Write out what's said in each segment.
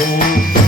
Oh.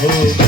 Oh,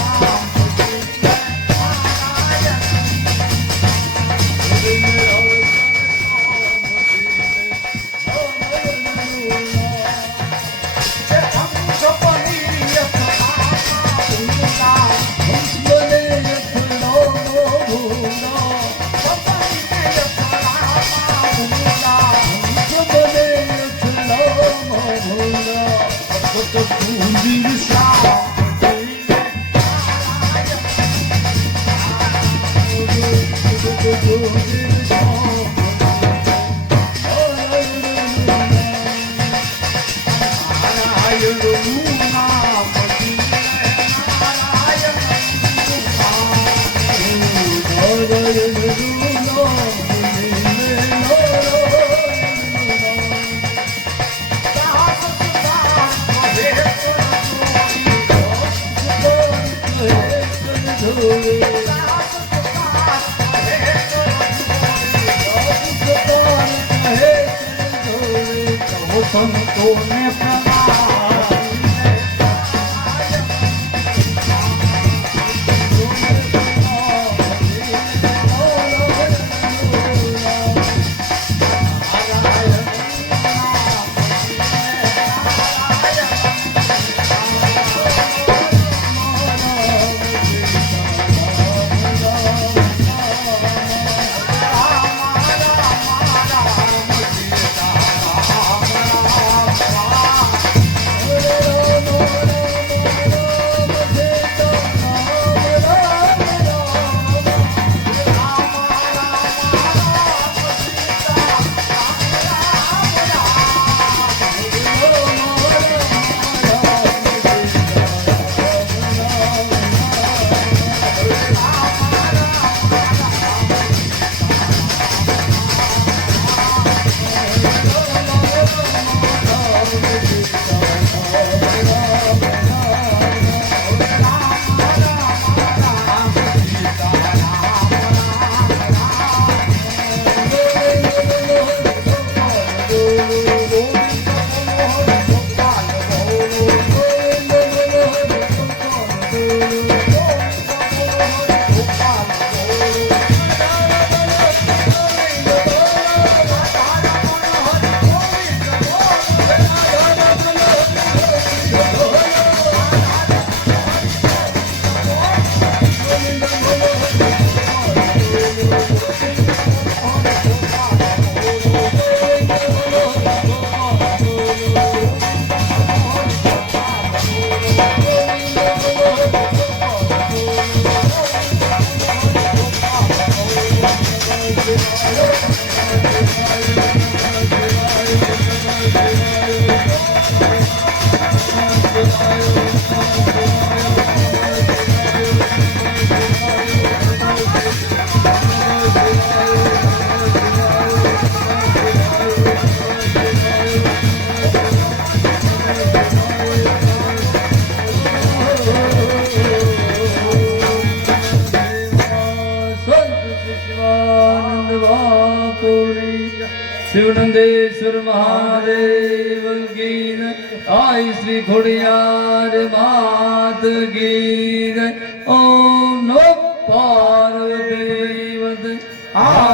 Thank you. संतों ने प्रभा શિવનંદેશ્વર મહાદેવ ગીર આય શ્રી ખોડિયાર માત ગીર ઓમ નો પાર્વતી આ